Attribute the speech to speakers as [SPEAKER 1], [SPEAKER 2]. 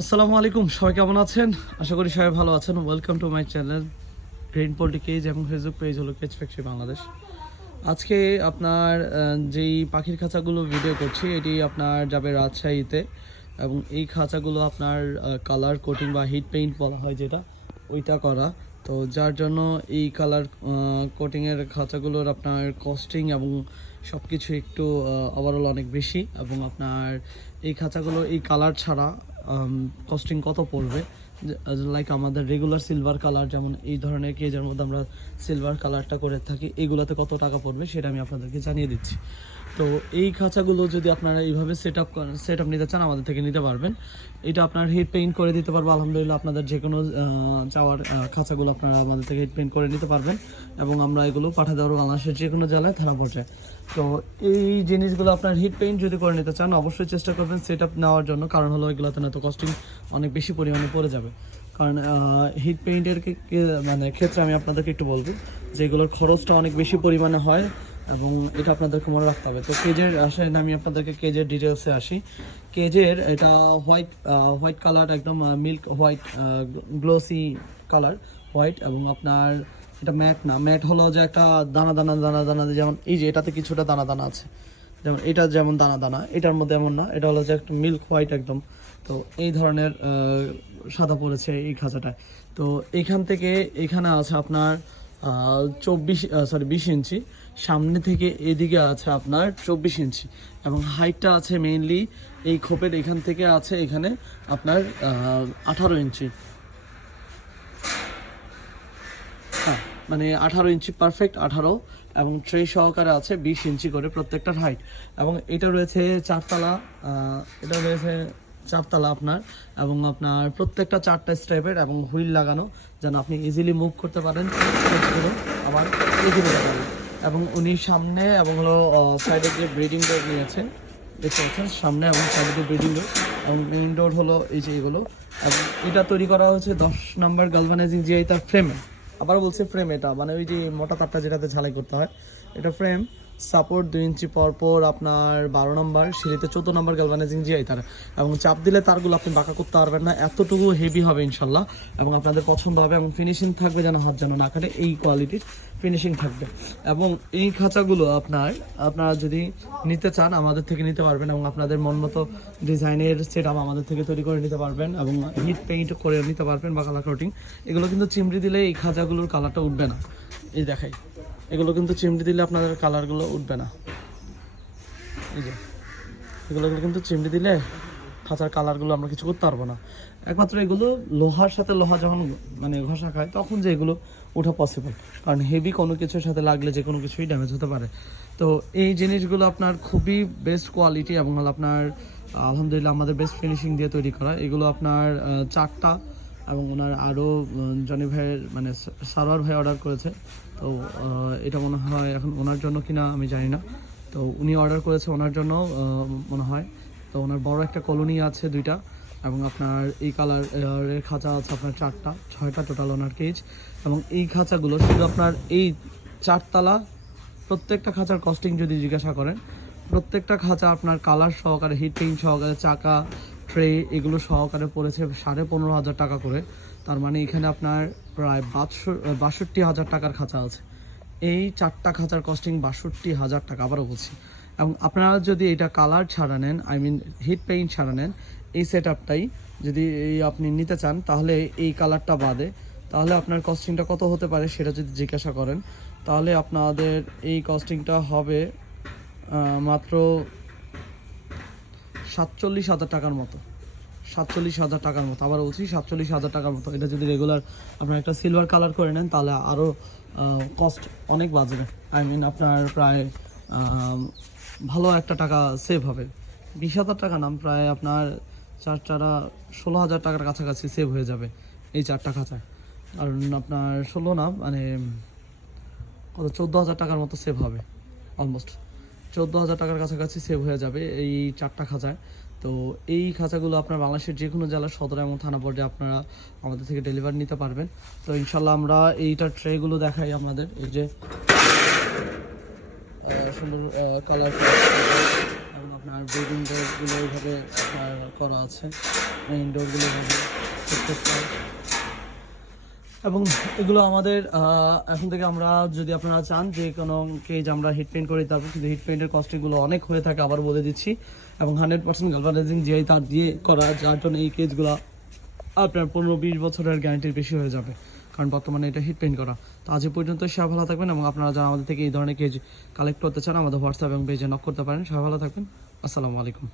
[SPEAKER 1] আসসালামু আলাইকুম, সবাই কেমন আছেন? আশা করি সবাই ভালো আছেন। Welcome to my channel green poultry cage এবং ফেসবুক পেজ হলো কেজ ফ্যাক্টরি বাংলাদেশ আজকে আপনার যেই পাখির খাঁচাগুলো ভিডিও করছি, এটি আপনার যাবে রাজশাহীতে এবং এই খাঁচাগুলো আপনার কালার কোটিং বা হিট পেইন্ট বলা হয় যেটা, ওইটা করা। তো যার জন্য এই কালার কোটিংয়ের খাঁচাগুলোর আপনার কস্টিং এবং সব কিছু একটু ওভারঅল অনেক বেশি এবং আপনার এই খাঁচাগুলো এই কালার ছাড়া কস্টিং কত পড়বে? লাইক আমাদের রেগুলার সিলভার কালার যেমন এই ধরনের কেজের মধ্যে আমরা সিলভার কালারটা করে থাকি, এগুলোতে কত টাকা পড়বে সেটা আমি আপনাদেরকে জানিয়ে দিচ্ছি। তো এই খাঁচাগুলো যদি আপনারা এইভাবে সেট আপ সেট আপ নিতে চান, আমাদের থেকে নিতে পারবেন। এটা আপনার হিট পেইন্ট করে দিতে পারব, আলহামদুলিল্লাহ আপনাদের যে কোনো চাওয়ার খাঁচাগুলো আপনারা আমাদের থেকে হিট পেইন্ট করে নিতে পারবেন এবং আমরা এগুলো পাঠা দেওয়ার বাংলাদেশের যে কোনো জেলায় থানা পর্যায়ে। তো এই জিনিসগুলো আপনার হিট পেইন্ট যদি করে নিতে চান, অবশ্যই চেষ্টা করবেন সেট আপ নেওয়ার জন্য, কারণ হলো এগুলোতে না তো কস্টিং অনেক বেশি পরিমাণে পড়ে যাবে। কারণ হিট পেইন্টের মানে ক্ষেত্রে আমি আপনাদেরকে একটু বলব যে এগুলোর খরচটা অনেক বেশি পরিমাণে হয়। এবং এটা আপনাদেরকে মনে রাখতে হবে। তো কেজের, আসেন, আমি আপনাদেরকে কেজের ডিটেলসে আসি। কেজের এটা হোয়াইট হোয়াইট কালার একদম milk white glossy colour white এবং আপনার এটা ম্যাট না। ম্যাট হলো যে একটা দানা দানা দানা দানা, যেমন এই যে এটাতে কিছুটা দানা দানা আছে। যেমন এটা যেমন দানা দানা, এটার মধ্যে এমন না। এটা হলো যে একটা মিল্ক হোয়াইট একদম। তো এই ধরনের সাদা পড়েছে এই খাঁচাটায়। তো এখান থেকে এখানে আছে আপনার চব্বিশ সরি বিশ ইঞ্চি। সামনে থেকে এদিকে আছে আপনার চব্বিশ ইঞ্চি। এবং হাইটটা আছে মেইনলি এই খোপের এখান থেকে আছে এখানে আপনার আঠারো ইঞ্চি। হ্যাঁ মানে আঠারো ইঞ্চি পারফেক্ট আঠারো। এবং ট্রে সহকারে আছে বিশ ইঞ্চি করে প্রত্যেকটার হাইট এবং এটা রয়েছে চারতলা এটা রয়েছে চারতলা আপনার এবং আপনার প্রত্যেকটা চারটা স্টেপের এবং হুইল লাগানো, যেন আপনি ইজিলি মুভ করতে পারেন। আবার ইজিলি লাগানো এবং উনি সামনে এবং হলো সাইডে যে ব্রিডিং ডোর নিয়েছে, দেখতে পাচ্ছেন? সামনে এবং সাইডে যে ব্রিডিং ডোর এবং মেইন ডোর হলো এই যে এগুলো। এবং এটা তৈরি করা হয়েছে দশ নম্বর গালভানাইজিং জিআই তার ফ্রেমে আবার বলছে ফ্রেম এটা মানে ওই যে মোটা তারটা যেটাতে ঝালাই করতে হয়, এটা ফ্রেম সাপোর্ট দুই ইঞ্চি পর পর আপনার বারো নম্বর, সিঁড়িতে চোদ্দ নম্বর গ্যালভানাইজিং জিআই তার। এবং চাপ দিলে তারগুলো আপনি বাঁকা করতে পারবেন না, এতটুকু হেভি হবে ইনশাল্লাহ। এবং আপনাদের পছন্দ হবে এবং ফিনিশিং থাকবে যেন হাত যেন না কাটে, এই কোয়ালিটির ফিনিশিং থাকবে। এবং এই খাঁচাগুলো আপনার, আপনারা যদি নিতে চান, আমাদের থেকে নিতে পারবেন এবং আপনাদের মন মতো ডিজাইনের সেট আমাদের থেকে তৈরি করে নিতে পারবেন এবং হিট পেইন্ট করে নিতে পারবেন বা কালার কোটিং এগুলো কিন্তু চিমড়ি দিলে এই খাঁচাগুলোর কালারটা উঠবে না। এই দেখাই। এগুলো কিন্তু চিমড়ি দিলে আপনাদের কালারগুলো উঠবে না। এই যে, এগুলো কিন্তু চিমড়ি দিলে খাঁচার কালারগুলো আমরা কিছু করতে পারব না। একমাত্র এগুলো লোহার সাথে লোহা যখন মানে ঘষা খায়, তখন যে এগুলো ওঠা পসিবল কারণ হেভি কোনো কিছুর সাথে লাগলে যে কোনো কিছুই ড্যামেজ হতে পারে। তো এই জিনিসগুলো আপনার খুবই বেস্ট কোয়ালিটি এবং হলো আপনার আলহামদুলিল্লাহ আমাদের বেস্ট ফিনিশিং দিয়ে তৈরি করা। এগুলো আপনার চারটা এবং ওনার আরও জনি ভাইয়ের মানে সারোয়ার ভাই অর্ডার করেছে। তো এটা মনে হয় এখন ওনার জন্য কিনা আমি জানি না। তো উনি অর্ডার করেছে ওনার জন্য মনে হয়। তো ওনার বড় একটা কলোনি আছে দুইটা এবং আপনার এই কালারের খাঁচা আছে আপনার চারটা, ছয়টা টোটাল ওনার কেজ এবং এই খাঁচাগুলো শুধু আপনার এই চারতলা প্রত্যেকটা খাঁচার কস্টিং যদি জিজ্ঞাসা করেন, প্রত্যেকটা খাঁচা আপনার কালার সহকারে হিটিং সহকারে, চাকা ট্রে এগুলো সহকারে পড়েছে সাড়ে পনেরো হাজার টাকা করে। তার মানে এখানে আপনার প্রায় বাষট্টি বাষট্টি হাজার টাকার খাঁচা আছে। এই চারটা খাঁচার কস্টিং বাষট্টি হাজার টাকা, আবারও বলছি। এবং আপনারা যদি এটা কালার ছাড়া নেন আই মিন হিট পেইন্ট ছাড়া নেন, এই সেট আপটাই যদি আপনি নিতে চান, তাহলে এই কালারটা বাদে। তাহলে আপনার কস্টিংটা কত হতে পারে সেটা যদি জিজ্ঞাসা করেন, তাহলে আপনাদের এই কস্টিংটা হবে মাত্র সাতচল্লিশ হাজার টাকার মতো। সাতচল্লিশ হাজার টাকার মতো। আবার বলছি সাতচল্লিশ হাজার টাকার মতো। এটা যদি রেগুলার আপনার একটা সিলভার কালার করে নেন, তাহলে আরও কস্ট অনেক বাজবে আই মিন আপনার প্রায় ভালো একটা টাকা সেভ হবে। বিশ হাজার টাকা নাম প্রায় আপনার চার চারা ষোলো হাজার টাকার কাছাকাছি সেভ হয়ে যাবে এই চারটা খাঁচায়। কারণ আপনার ষোলো না মানে কত, চোদ্দ হাজার টাকার মতো সেভ হবে অলমোস্ট চোদ্দ হাজার টাকার কাছাকাছি সেভ হয়ে যাবে এই চারটা খাঁচায়। তো এই খাঁচাগুলো আপনার বাংলাদেশের যে কোনো জেলার সদর এবং থানা পর্যায়ে আপনারা আমাদের থেকে ডেলিভারি নিতে পারবেন। তো ইনশাল্লাহ আমরা এইটার ট্রেগুলো দেখাই আমাদের এই যে সুন্দর কালার এবং আপনার ব্রিডিং ডোরগুলো এইভাবে করা আছে। মেইন ডোরগুলো এইভাবে এবং এগুলো আমাদের এখন থেকে আমরা যদি আপনারা চান যে কোনো কেজ আমরা হিট পেন্ট করে, তারপর কিন্তু হিট পেন্টের কস্টিংগুলো অনেক হয়ে থাকে আবার বলে দিচ্ছি। এবং হান্ড্রেড পার্সেন্ট গালভানাইজিং জিআই তার দিয়ে করা, যার জন্য এই কেজগুলো আপনার পনেরো বিশ বছরের গ্যারান্টির বেশি হয়ে যাবে। কারণ বর্তমানে এটা হিট পেন্ট করা। তো আজ পর্যন্ত সবাই ভালো থাকবেন এবং আপনারা যারা আমাদের থেকে এই ধরনের কেজ কালেক্ট করতে চান, আমাদের হোয়াটসঅ্যাপ এবং পেজে নক করতে পারেন। সবাই ভালো থাকবেন। আসসালামু আলাইকুম।